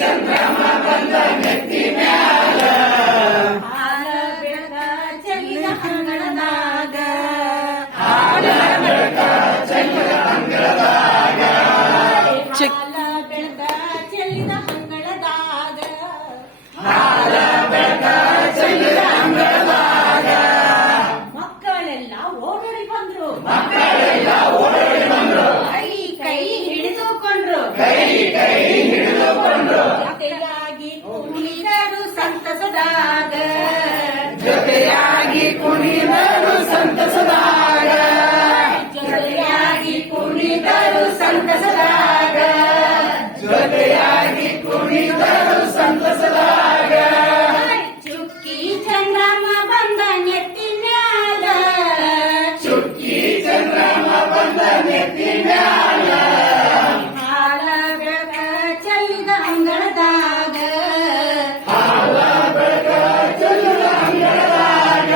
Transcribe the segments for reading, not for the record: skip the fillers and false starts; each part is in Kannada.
ಚಂದ್ರಮ ಬಂದ ನೆತ್ತಿ ಮ್ಯಾಲ ಹಾಲ ಬೆಳಕ ಚೆಲ್ಲಿದ ಅಂಗಳದಾಗ ಹಾಲ ಬೆಳಕ ಚೆಲ್ಲಿದ ಅಂಗಳದಾಗ ಹಾಲ ಬೆಳಕ ಚೆಲ್ಲಿದ ಅಂಗಳದಾಗ ಹಾಲ ಬೆಳಕ ಚೆಲ್ಲಿದ ಅಂಗಳದಾಗ ಮಕ್ಕಳೆಲ್ಲ ಓಡೋಡಿ ಬಂದ್ರು ಮಕ್ಕಳೆಲ್ಲ ಓಡೋಡಿ ಬಂದ್ರು ಕೈ ಕೈ ಹಿಡಿದುಕೊಂಡ್ರು ಕೈ ಕೈ ಹಿಡಿದುಕೊಂಡ್ರು ಜೊತೆಯಾಗಿ ಕುಣಿದರು ಸಂತಸದಾಗ ಜೊತೆಯಾಗಿ ಕುಣಿದರು ಸಂತಸದಾಗ ಜೊತೆಯಾಗಿ ಕುಣಿದರು ಸಂತಸದಾಗ ಜೊತೆಯಾಗಿ ಕುಣಿದರು ಸಂತಸದಾಗ ಚುಕ್ಕಿ ಚಂದ್ರಮ ಬಂದ ನೆತ್ತಿ ಮ್ಯಾಲ ಚುಕ್ಕಿ ಚಂದ್ರಮ ಬಂದ ನೆತ್ತಿ ಮ್ಯಾಲ ಹಾಲ ಬೆಳಕ ಚೆಲ್ಲಿದ ಅಂಗಳದಾಗ ಹಾಲ ಬೆಳಕ ಚೆಲ್ಲಿದ ಅಂಗಳದಾಗ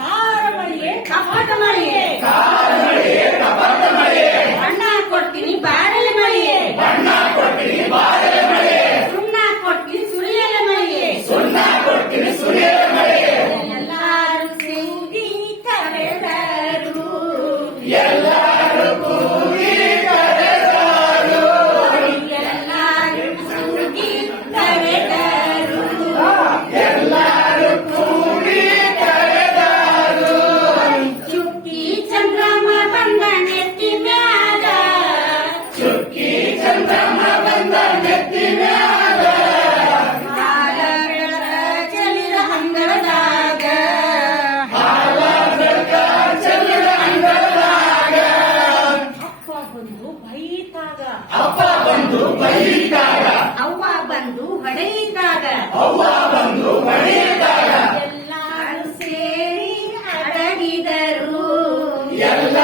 ಕಾರಮಳಿಯೇ ಕಪಾಟ ಮಳಿಯೇ ಕಾಲ ಮಳೆಯೇ ಕಪಾಟ ಮಳೆಯೇ ಬಣ್ಣ ಕೊಡ್ತೀನಿ ಬಾರಲೆ ಮಳಿಯೇ ಬಣ್ಣ ಕೊಡ್ತೀನಿ ಬಾರಲೆ ಮಳೆ ಸುಣ್ಣ ಕೊಡ್ತೀನಿ ಸುಳಿಯಲೆ ಮಳಿಯೇ ಸುಣ್ಣ ಕೊಡ್ತೀನಿ ಸುರಿಯಲ ಮಳೆ ಎಲ್ಲಾರು ಸೇರಿ ಕರೆದರು ಎಲ್ಲರೂ ಕೂಡಿ ಕರೆದರು ಎಲ್ಲಾರು ಕೂಡಿ ಕರೆದರು ಎಲ್ಲರೂ ಕೂಡಿ ಕರೆದರು ಚುಕ್ಕಿ ಚಂದ್ರಮ ಬಂದ ನೆತ್ತಿ ಮ್ಯಾಲ ಚುಕ್ಕಿ ಚಂದ್ರಮ ಬಂದ ನೆತ್ತಿ ಮ್ಯಾಲ ಹಾಲ ಬೆಳಕ ಚೆಲ್ಲಿದ ಅಂಗಳದಾಗ ಹಾಲ ಬೆಳಕ ಚೆಲ್ಲಿದ ಅಂಗಳದಾಗ ಅಪ್ಪ ಬಂದು ಬೈತಾಗ ಅಪ್ಪ ಬಂದು ಬೈದಾಗ ಅವ್ವ ಬಂದು ಹೊಡೆಯಿದಾಗ ಅವ್ವ ಬಂದು ಹೊಡೆದಾಗ ಎಲ್ಲಾರು ಸೇರಿ ಅಡಗಿದರು ಎಲ್ಲ